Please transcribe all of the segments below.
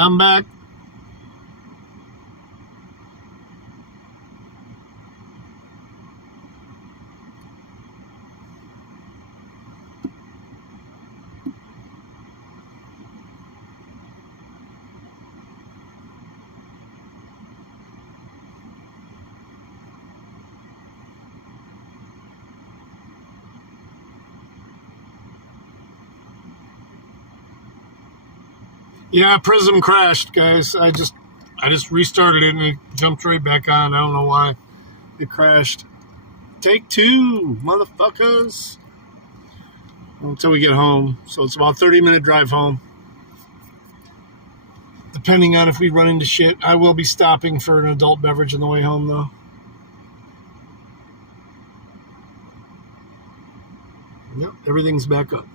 I'm back. Yeah, Prism crashed, guys. I just restarted it and it jumped right back on. I don't know why it crashed. Take two, motherfuckers. Until we get home. So it's about a 30-minute drive home. Depending on if we run into shit. I will be stopping for an adult beverage on the way home, though. Yep, everything's back up.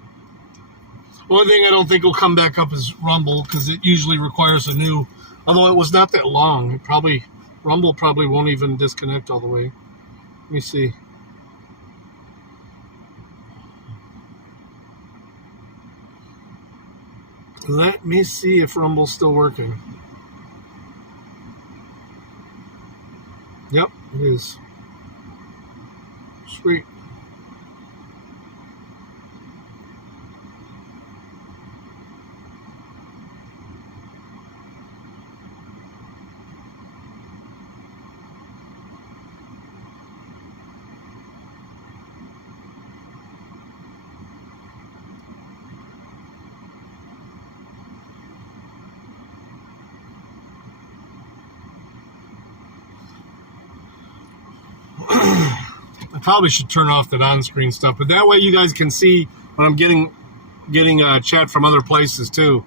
One thing I don't think will come back up is Rumble, because it usually requires a new, although it was not that long. Rumble probably won't even disconnect all the way. Let me see. Let me see if Rumble's still working. Yep, it is. Sweet. I probably should turn off that on-screen stuff, but that way you guys can see when I'm getting chat from other places too.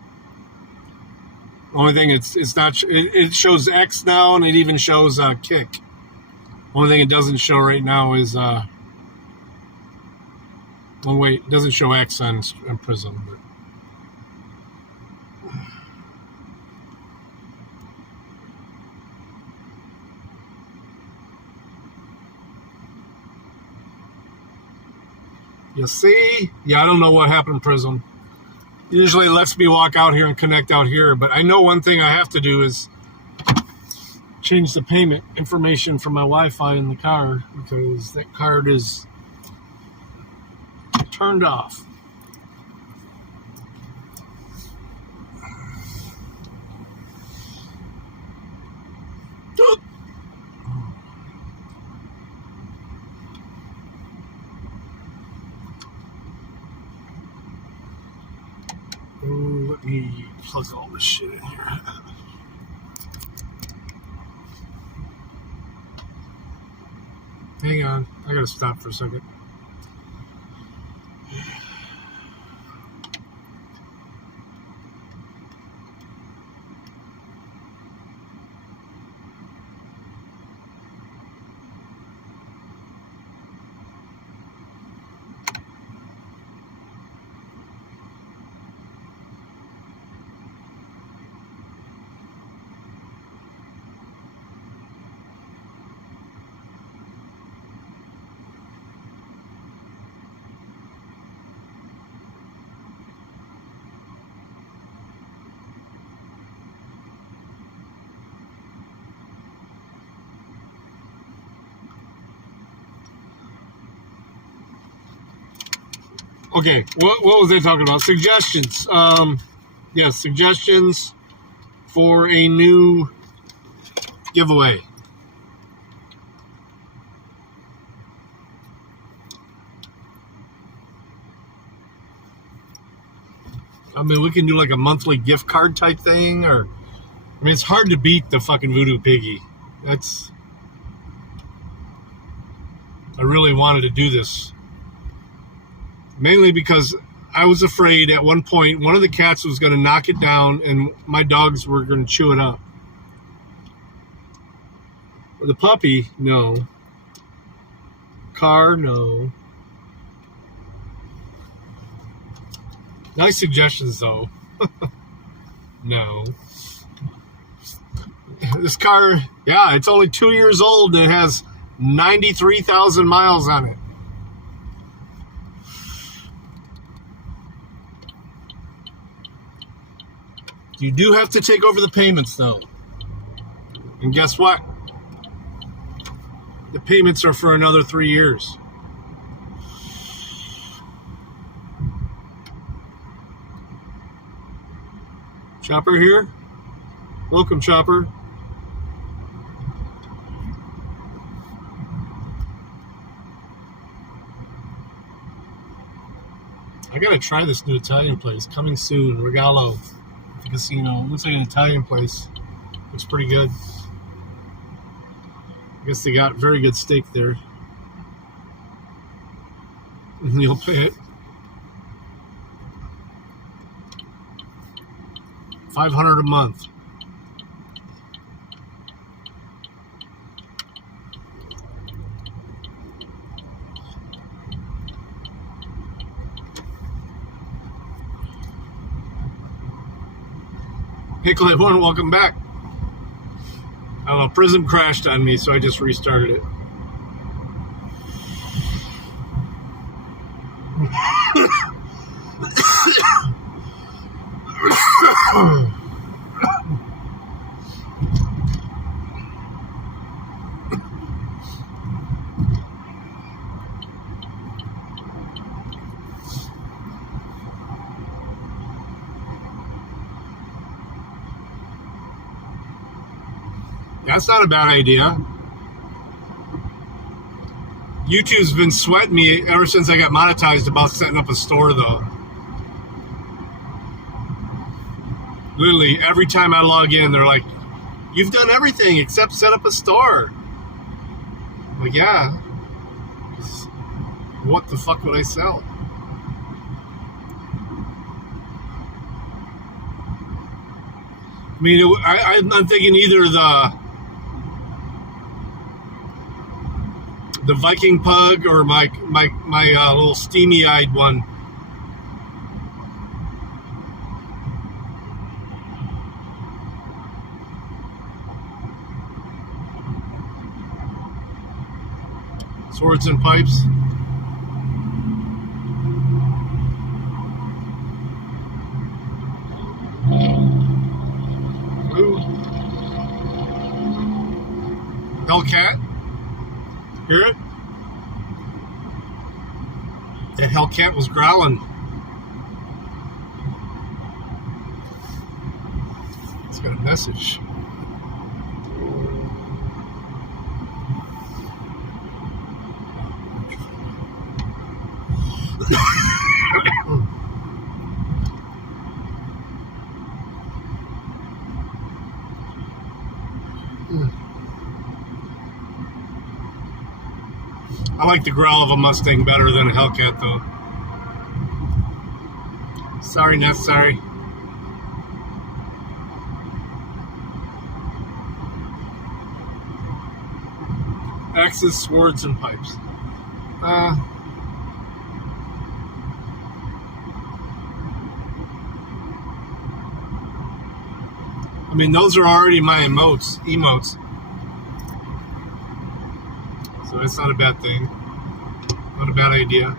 Only thing it's not. It shows X now, and it even shows Kick. Only thing it doesn't show right now is oh wait, it doesn't show X on Prism. But. You see? Yeah, I don't know what happened, Prism. Usually it lets me walk out here and connect out here, but I know one thing I have to do is change the payment information for my Wi-Fi in the car, because that card is turned off. Let me plug all this shit in here. Hang on, I gotta stop for a second. Okay, what was I talking about? Suggestions. Yes, suggestions for a new giveaway. I mean, we can do like a monthly gift card type thing, or I mean, it's hard to beat the fucking Voodoo Piggy. I really wanted to do this. Mainly because I was afraid at one point one of the cats was going to knock it down and my dogs were going to chew it up. The puppy, no. Car, no. Nice suggestions, though. No. This car, yeah, it's only 2 years old and it has 93,000 miles on it. You do have to take over the payments, though. And guess what? The payments are for another 3 years. Chopper here. Welcome, Chopper. I gotta try this new Italian place. Coming soon. Regalo. The casino. Looks like an Italian place. Looks pretty good. I guess they got very good steak there. And you'll pay it. $500 a month. Hey Claiborne, welcome back. I don't know, Prism crashed on me, so I just restarted it. That's not a bad idea. YouTube's been sweating me ever since I got monetized about setting up a store, though. Literally, every time I log in, they're like, "You've done everything except set up a store." I'm like, yeah. What the fuck would I sell? I mean, I'm thinking either the Viking pug or my little steamy-eyed one. Swords and pipes. Ooh. Hellcat. Hear it? That Hellcat was growling. It's got a message. I like the growl of a Mustang better than a Hellcat, though. Sorry, not sorry. Axes, swords, and pipes. I mean, those are already my emotes. So that's not a bad thing. Not a bad idea.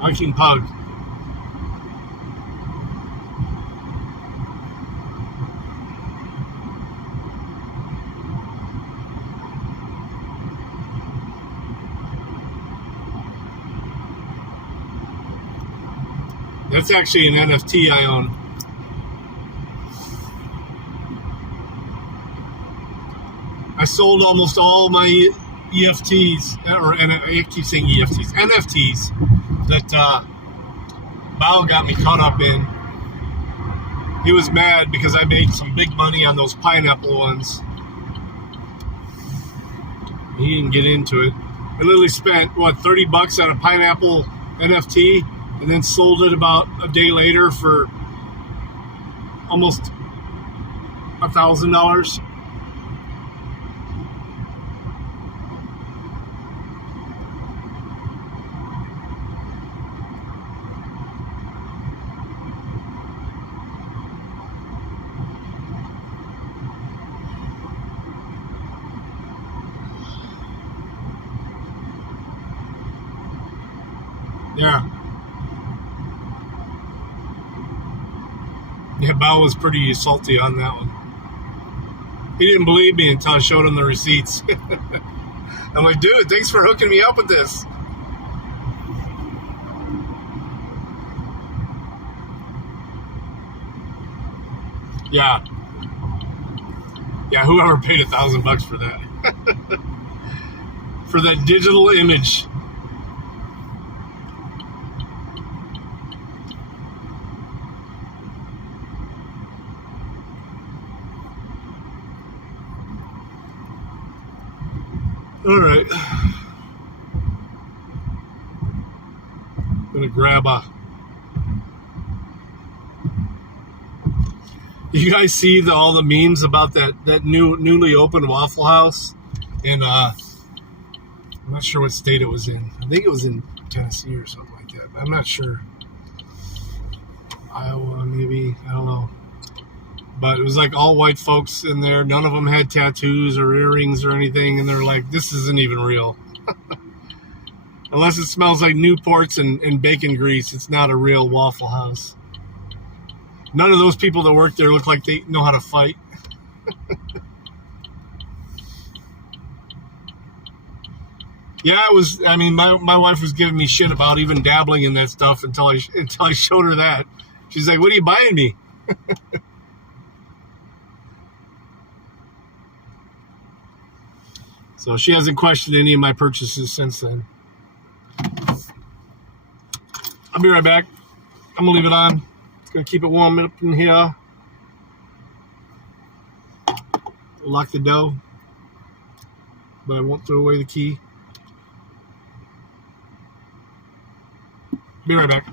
Viking pug. That's actually an NFT I own. I sold almost all my EFTs, or I keep saying EFTs, NFTs that Bao got me caught up in. He was mad because I made some big money on those pineapple ones. He didn't get into it. I literally spent, what, $30 on a pineapple NFT and then sold it about a day later for almost $1,000. Yeah. Yeah, Bao was pretty salty on that one. He didn't believe me until I showed him the receipts. I'm like, dude, thanks for hooking me up with this. Yeah. Yeah, whoever paid $1,000 for that. For that digital image. All right. I'm gonna grab a. You guys see all the memes about that newly opened Waffle House, and I'm not sure what state it was in. I think it was in Tennessee or something like that. I'm not sure. Iowa, maybe. I don't know. But it was like all white folks in there. None of them had tattoos or earrings or anything, and they're like, "This isn't even real." Unless it smells like Newports and bacon grease, it's not a real Waffle House. None of those people that work there look like they know how to fight. Yeah, it was. I mean, my wife was giving me shit about even dabbling in that stuff until I showed her that. She's like, "What are you buying me?" So she hasn't questioned any of my purchases since then. I'll be right back. I'm gonna leave it on. It's gonna keep it warm up in here. Lock the door, but I won't throw away the key. Be right back.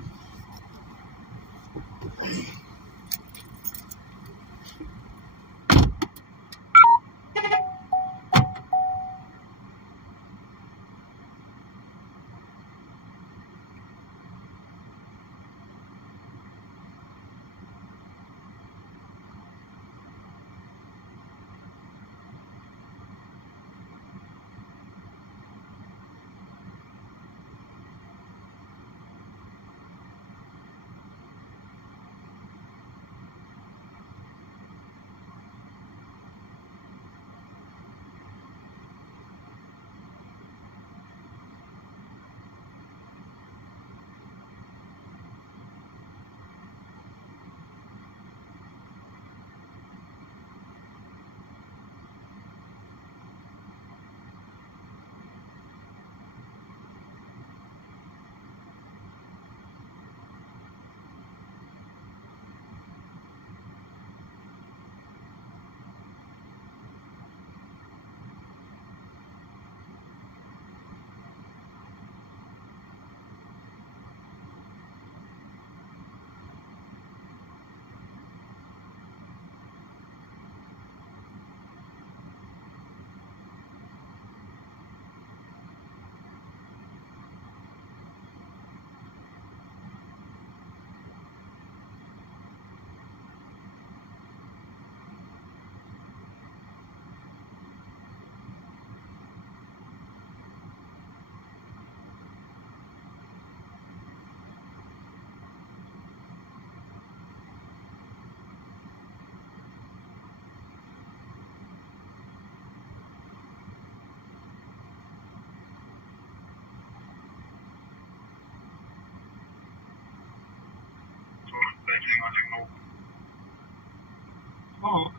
Oh.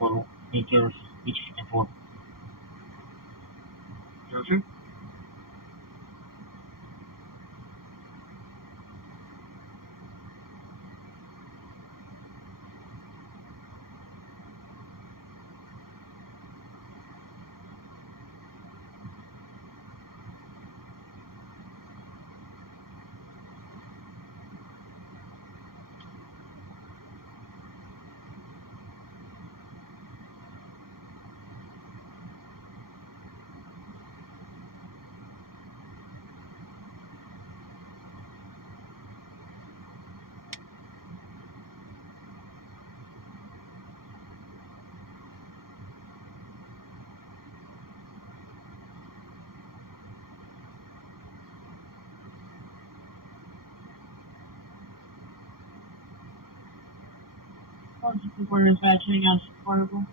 Well, it's yours. It's for. Gotcha. Oh, just the border is bad, turning out affordable.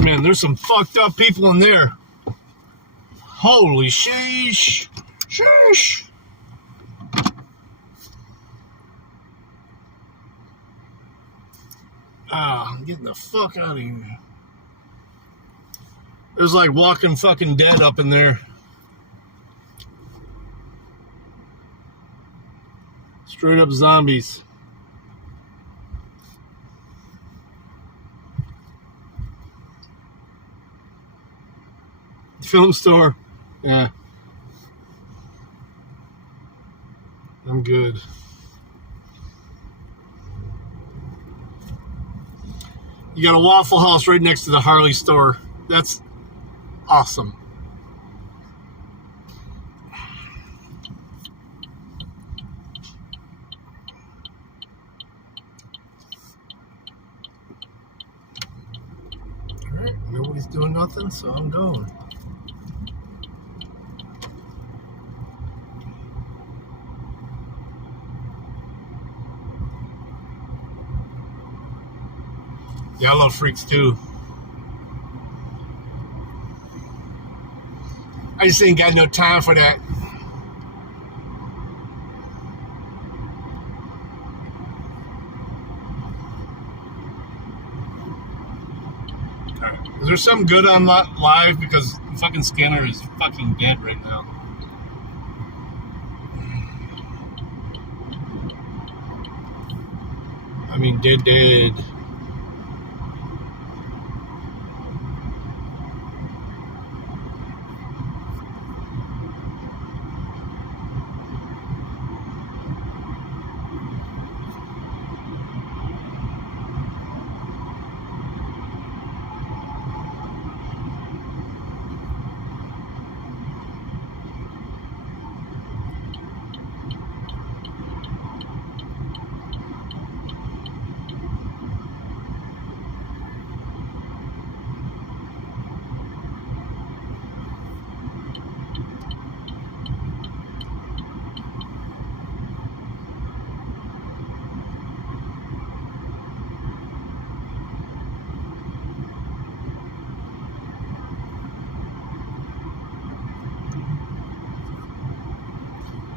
Man, there's some fucked up people in there. Holy sheesh. Sheesh. I'm getting the fuck out of here. There's like Walking fucking Dead up in there. Straight up zombies. Film store. Yeah. I'm good. You got a Waffle House right next to the Harley store. That's awesome. Alright, nobody's doing nothing, so I'm going. Yeah, I love freaks too. I just ain't got no time for that. Right. Is there something good on live? Because the fucking scanner is fucking dead right now. I mean, dead.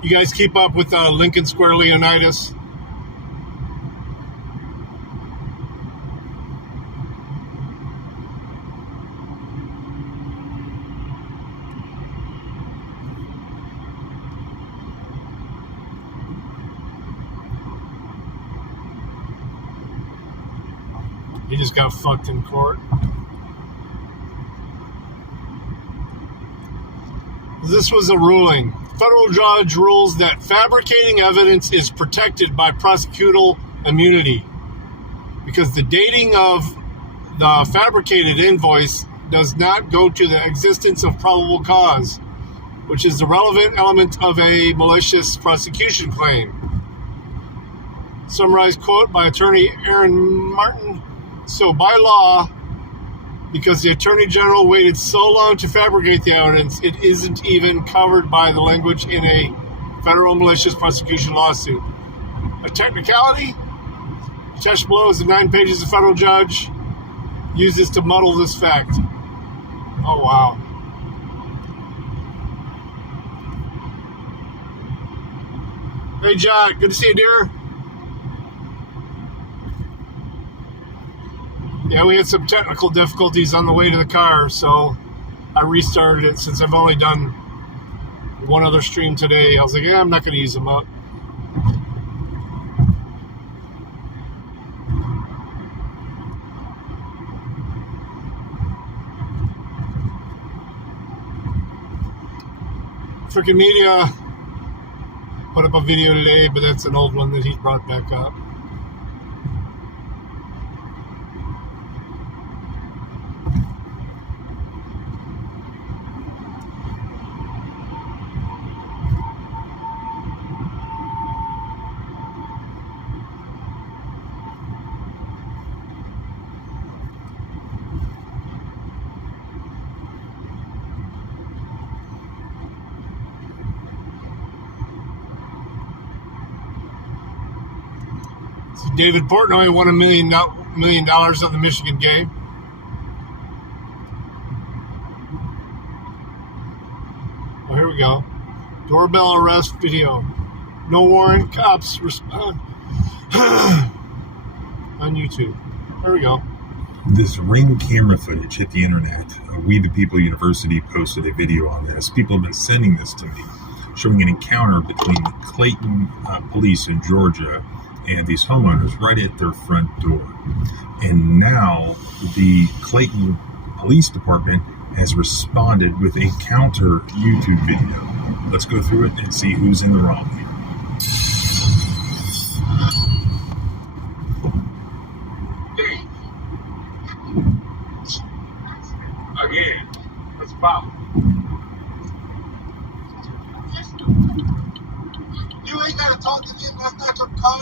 You guys keep up with Lincoln Square Leonidas? He just got fucked in court. This was a ruling. Federal judge rules that fabricating evidence is protected by prosecutorial immunity because the dating of the fabricated invoice does not go to the existence of probable cause, which is the relevant element of a malicious prosecution claim. Summarized quote by attorney Aaron Martin. So by law, because the Attorney General waited so long to fabricate the evidence, it isn't even covered by the language in a federal malicious prosecution lawsuit. A technicality? Attached below is the 9 pages the federal judge uses to muddle this fact. Oh, wow. Hey, Jack. Good to see you, dear. Yeah, we had some technical difficulties on the way to the car, so I restarted it since I've only done one other stream today. I was like, I'm not going to use them up. Freaking Media put up a video today, but that's an old one that he brought back up. David Portnoy won $1 million on the Michigan game. Oh, here we go. Doorbell arrest video. No warrant. Cops respond on YouTube. There we go. This Ring camera footage hit the internet. We the People University posted a video on this. People have been sending this to me, showing an encounter between the Clayton police in Georgia and these homeowners right at their front door. And now the Clayton Police Department has responded with a counter YouTube video. Let's go through it and see who's in the wrong. Again, that's problem. You ain't gotta talk to me. That's not your code.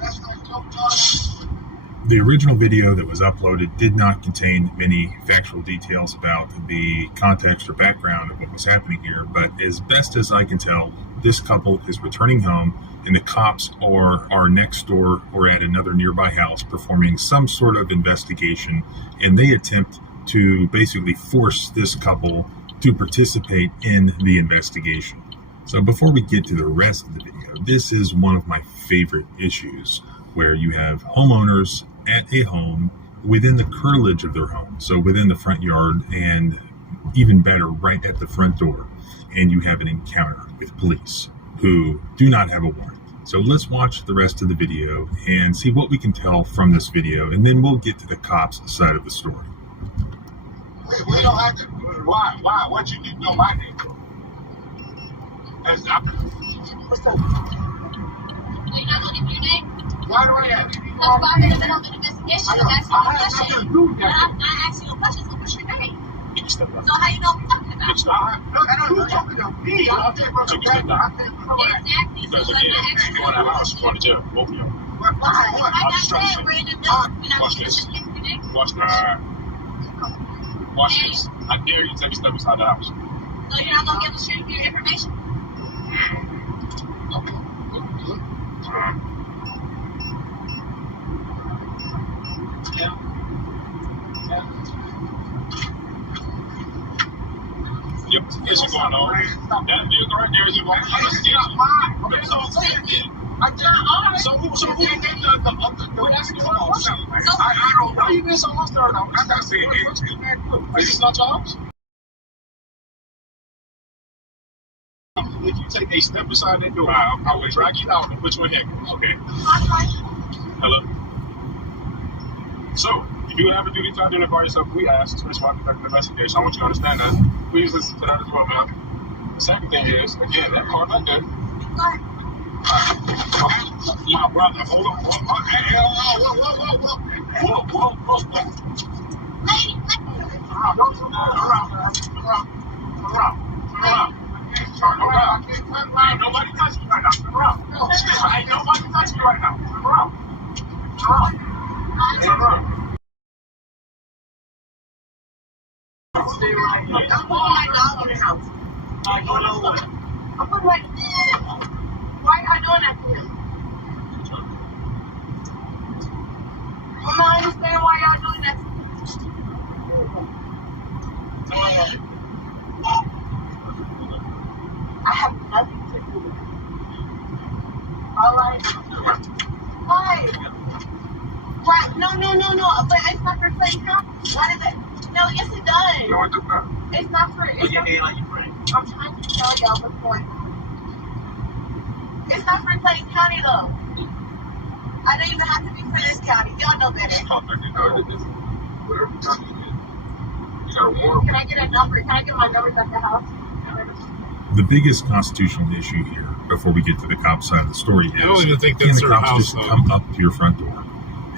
That's not your code. The original video that was uploaded did not contain many factual details about the context or background of what was happening here, but as best as I can tell, this couple is returning home and the cops are next door or at another nearby house performing some sort of investigation, and they attempt to basically force this couple to participate in the investigation. So before we get to the rest of the video, this is one of my favorite issues where you have homeowners at a home within the curtilage of their home, so within the front yard, and even better, right at the front door, and you have an encounter with police who do not have a warrant. So let's watch the rest of the video and see what we can tell from this video, and then we'll get to the cops' side of the story. We don't have to. Why? What you need to know my name? What's that? Are you not going to give me your name? Why do I have to? That's why I'm in the middle of an investigation. I'm asking you a I question. have to do that. I'm not asking you a question, so what's your name? So Step how you know what we're talking about? No, you're talking to me. I'm talking about the Exactly. So Because I'm again, not asking you you going a out of house, question. you going to jail, both of you. Like I said, we're in the middle, and I'm Watch going to this. give your name. Watch this. Watch this. I dare you to take a step inside the house. So you're not going to give us your information? Yep, is it going on? That vehicle right there is it going on? Okay, so I'm saying then. So who gave we're asking you one question. I don't know. Why you being so hostile now? I'm not saying anything. Is this not your house? If you take a step beside that door, I will drag you out and put you in handcuffs. Okay. Hello. So, you do have a duty to identify yourself. We ask, especially while conducting the investigation. I want you to understand that. Please listen to that as well, ma'am. The second thing is, again, that car right there. My brother, hold on. Whoa. Turn around. Ain't nobody touching you right now. Turn around. Ain't nobody touching you right now. Turn around. Turn around. Stay right here. I'm putting my dog in the house. I'm putting my... Why are you doing that to him? I'm not understanding why y'all doing that to him. I have nothing to do with it. All I do. Why? Why? No. But it's not for Clayton County. Why did that? No, yes it does. No, it does not. It's not for. It's not, I'm trying to tell y'all what's going on. It's not for Clayton County though. I don't even have to be for this county. Y'all know better. You got a warrant. Can I get a number? Can I get my numbers at the house? The biggest constitutional issue here, before we get to the cop side of the story, is I don't even think can that's the their cops house, just though. come up to your front door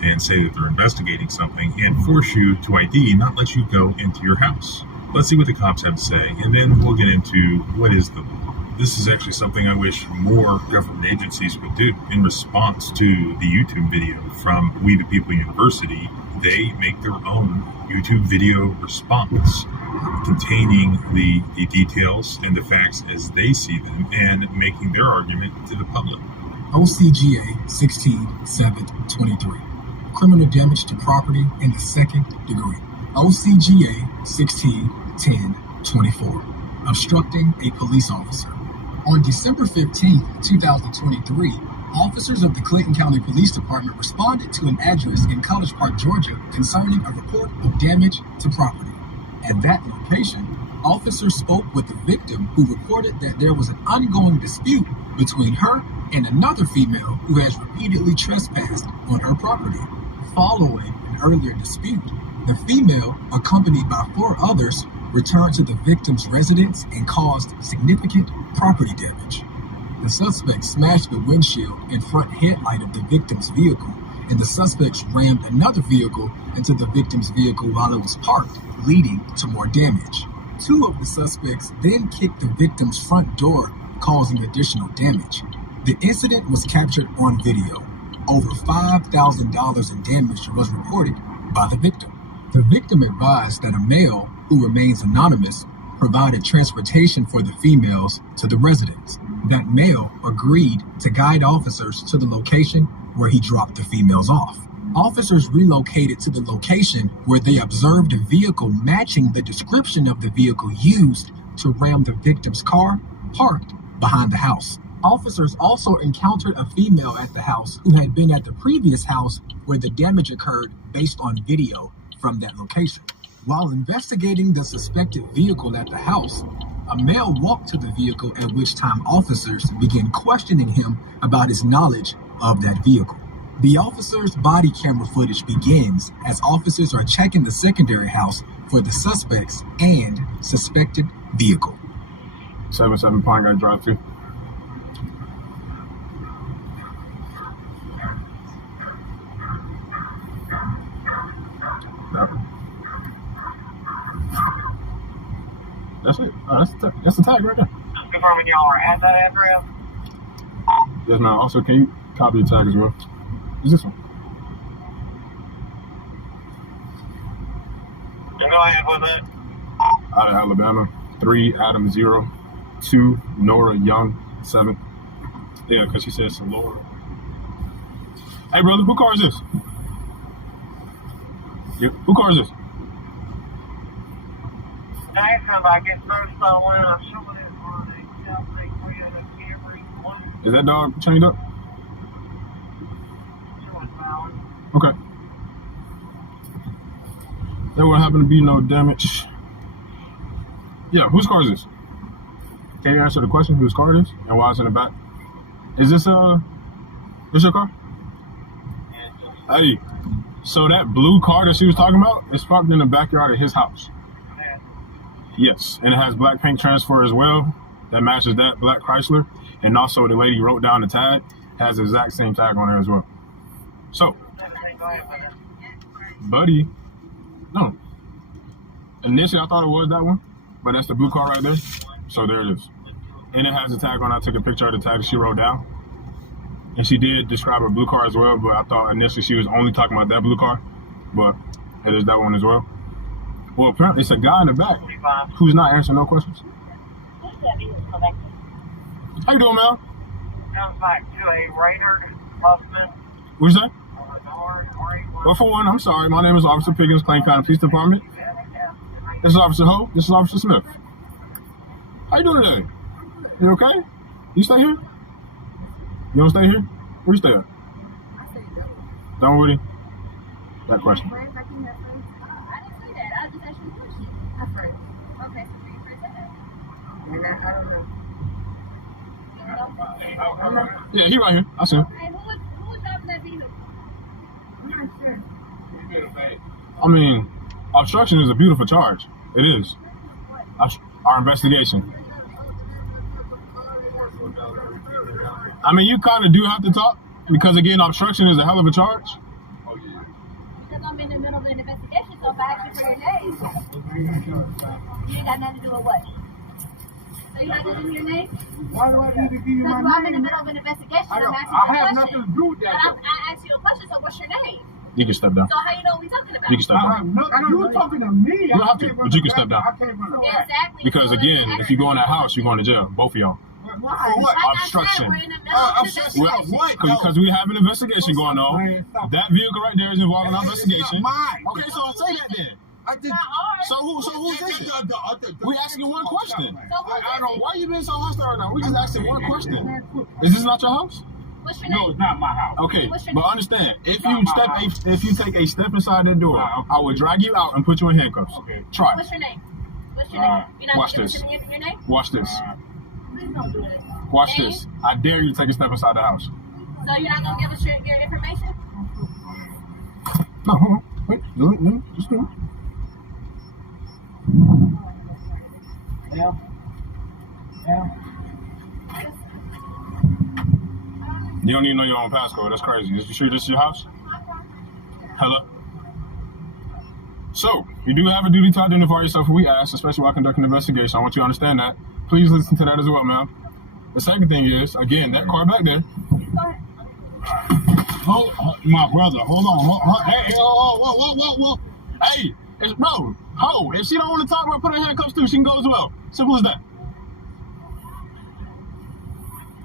and say that they're investigating something and force you to ID and not let you go into your house? Let's see what the cops have to say, and then we'll get into what is the law. This is actually something I wish more government agencies would do. In response to the YouTube video from We the People University, they make their own YouTube video response containing the details and the facts as they see them and making their argument to the public. OCGA 16-7-23. Criminal damage to property in the second degree. OCGA 16-10-24. Obstructing a police officer. On December 15, 2023, officers of the Clinton County Police Department responded to an address in College Park, Georgia, concerning a report of damage to property. At that location, officers spoke with the victim, who reported that there was an ongoing dispute between her and another female who has repeatedly trespassed on her property. Following an earlier dispute, the female, accompanied by 4 others, returned to the victim's residence and caused significant property damage. The suspect smashed the windshield and front headlight of the victim's vehicle, and the suspects rammed another vehicle into the victim's vehicle while it was parked, leading to more damage. 2 of the suspects then kicked the victim's front door, causing additional damage. The incident was captured on video. Over $5,000 in damage was reported by the victim. The victim advised that a male, who remains anonymous, provided transportation for the females to the residence. That male agreed to guide officers to the location where he dropped the females off. Officers relocated to the location where they observed a vehicle matching the description of the vehicle used to ram the victim's car parked behind the house. Officers also encountered a female at the house who had been at the previous house where the damage occurred based on video from that location. While investigating the suspected vehicle at the house, a male walked to the vehicle, at which time officers began questioning him about his knowledge of that vehicle. The officer's body camera footage begins as officers are checking the secondary house for the suspects and suspected vehicle. 77 Pine Guy Drive through. That's it. That's the tag right there. Confirming y'all are at that address. Yes, ma'am. Also, can you copy the tag as well? Is this one? Go ahead with it. Out of Alabama. 3 Adam 0. 2 Nora Young 7. Yeah, because she says some Laura. Hey, brother, who car is this? Yeah, who car is this? Guys, somebody gets first on I'm showing it on a Southday Toyota Camry 1. Is that dog chained up? Showing valid. Okay. There won't happen to be no damage. Yeah, whose car is this? Can you answer the question whose car it is and why it's in the back? Is this your car? Hey, so that blue car that she was talking about is parked in the backyard of his house. Yes, and it has black paint transfer as well. That matches that black Chrysler. And also the lady wrote down the tag, has the exact same tag on there as well. So, buddy, no. Initially I thought it was that one, but that's the blue car right there. So there it is. And it has the tag on. I took a picture of the tag she wrote down. And she did describe a blue car as well, but I thought initially she was only talking about that blue car. But it is that one as well. Well, apparently it's a guy in the back who's not answering no questions. How you doing, man? Comes back to a Raynard Huffman. What'd you say? Well, for one, I'm sorry. My name is Officer Piggins, Clayton County Police Department. This is Officer Ho. This is Officer Smith. How you doing today? You okay? You stay here? You don't stay here? Where you stay at? I say double. Done with it? That question. Friends, I can have friends. I didn't say that. I just asked you a question. I friends. Okay, so your friends said that. And I don't know. I don't know. Yeah, he right here. I see him. Hey, who was driving that vehicle? I'm not sure. I mean, obstruction is a beautiful charge. It is. Our investigation. I mean, you kind of do have to talk because, again, obstruction is a hell of a charge. Because I'm in the middle of an investigation, so if I ask you for your name, you ain't got nothing to do with what? So you're not going to give me your name? Why do I need to give you Because my I'm in the name? middle of an investigation, I I'm asking you have a question. nothing to do with that. But I asked you a question, so what's your name? You can step down. So how you know what we're talking about? You can step I down. have nothing. You were talking to me. You don't have to, but you can step down. I can't run away. Exactly. Because, again, if you go in that house, you're going to jail. Both of y'all. Why? Like I said, Obstruction. we're in the middle of an Obstruction. investigation. What? Because we have an investigation going on. That vehicle right there is involved in our investigation. Mine. Okay, so I'll say that then. I did. Not ours. So who's this? We asking one question. I don't. Why you being so hostile right now? We just asking one question. Is this not your house? What's your No, name? it's not my house. Okay, What's your but name? understand, if you take a step inside that door, I will drag you out and put you in handcuffs. Okay. Try. What's your name? What's your name? You're not Watch gonna this. give me your name? Watch this. Please don't do this. Watch Name? this. I dare you to take a step inside the house. So you're not gonna give us your information? No, hold on. Wait, just do it. Yeah. Yeah. You don't even know your own passcode. That's crazy. You sure this is your house? Hello? So, you do have a duty to identify yourself when we ask, especially while conducting an investigation. I want you to understand that. Please listen to that as well, ma'am. The second thing is, again, that car back there. My brother, hold on. Hey, whoa. Hey, it's bro. Ho, if she don't want to talk, we'll put her in handcuffs too. She can go as well. Simple as that.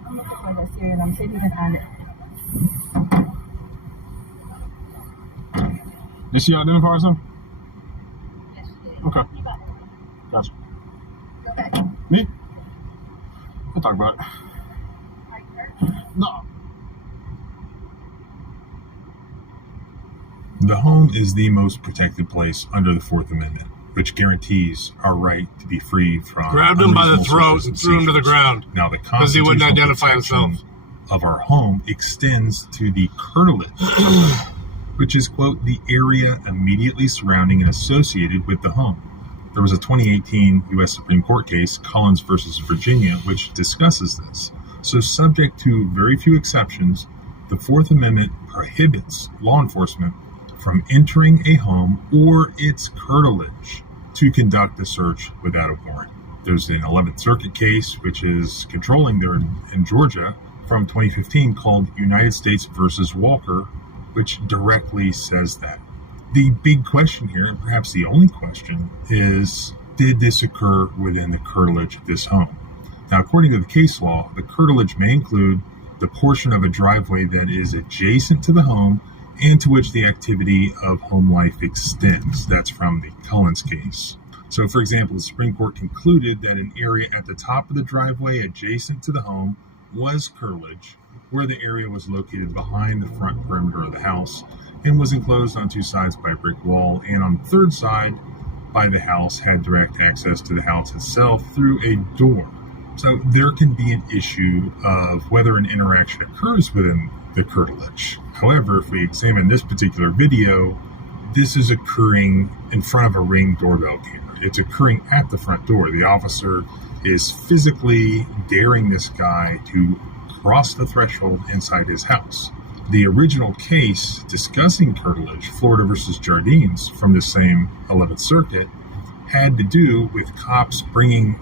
I'm looking for this here and I'm sure you can find it. Did she identify herself? Yes, you did. Okay. You got it. Gotcha. Okay. Me? We'll talk about it. Are you hurt? No. The home is the most protected place under the Fourth Amendment, which guarantees our right to be free from Grabbed him by the unreasonable throat searches and threw him to the seizures. ground Now, the because he wouldn't constitutional identify protection himself. of our home extends to the curtilage, which is, quote, the area immediately surrounding and associated with the home. There was a 2018 U.S. Supreme Court case, Collins versus Virginia, which discusses this. So, subject to very few exceptions, the Fourth Amendment prohibits law enforcement from entering a home or its curtilage to conduct a search without a warrant. There's an 11th Circuit case, which is controlling there in Georgia from 2015 called United States versus Walker, which directly says that. The big question here, and perhaps the only question, is did this occur within the curtilage of this home? Now, according to the case law, the curtilage may include the portion of a driveway that is adjacent to the home and to which the activity of home life extends. That's from the Collins case. So, for example, the Supreme Court concluded that an area at the top of the driveway adjacent to the home was curtilage, where the area was located behind the front perimeter of the house and was enclosed on two sides by a brick wall, and on the third side by the house had direct access to the house itself through a door. So there can be an issue of whether an interaction occurs within the curtilage. However, if we examine this particular video, this is occurring in front of a Ring doorbell camera. It's occurring at the front door. The officer is physically daring this guy to cross the threshold inside his house. The original case discussing curtilage, Florida versus Jardines, from the same 11th Circuit, had to do with cops bringing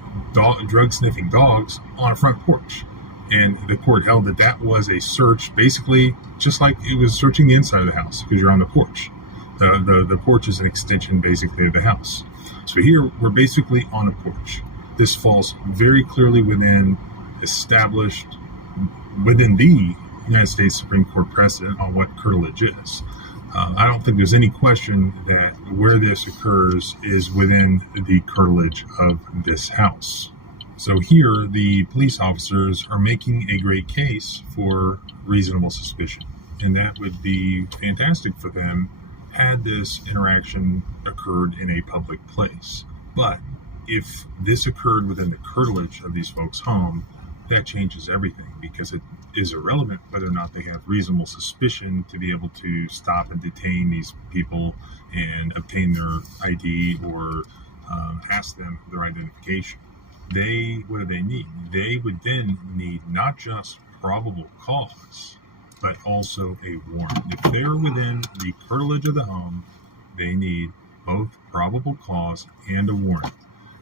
drug-sniffing dogs on a front porch. And the court held that that was a search, basically just like it was searching the inside of the house because you're on the porch. The porch is an extension, basically, of the house. So here, we're basically on a porch. This falls very clearly within the United States Supreme Court precedent on what curtilage is. I don't think there's any question that where this occurs is within the curtilage of this house. So here, the police officers are making a great case for reasonable suspicion, and that would be fantastic for them had this interaction occurred in a public place. But if this occurred within the curtilage of these folks' home, that changes everything, because it is irrelevant whether or not they have reasonable suspicion to be able to stop and detain these people and obtain their ID or ask them their identification. what do they need? They would then need not just probable cause, but also a warrant. If they're within the curtilage of the home, they need both probable cause and a warrant.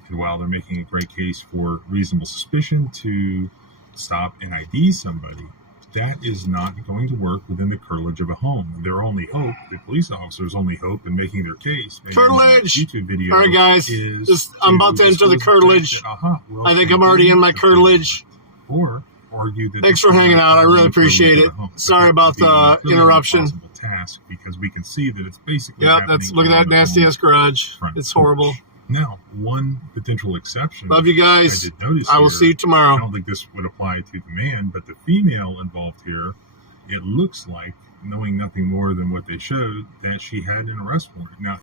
And while they're making a great case for reasonable suspicion to stop and ID somebody, that is not going to work within the curtilage of a home. Their only hope, the police officers' only hope in making their case, Curtilage. YouTube video, All right, guys. I'm about to enter the curtilage. I think I'm already in my curtilage. Or argue that. Thanks for hanging out. I really appreciate it. Sorry about the interruption. Task, because we can see that it's basically. Yeah, look at that nasty ass garage. It's horrible. Now, one potential exception. Love you guys. I did notice I will see you tomorrow. I don't think this would apply to the man, but the female involved here, it looks like, knowing nothing more than what they showed, that she had an arrest warrant. Now,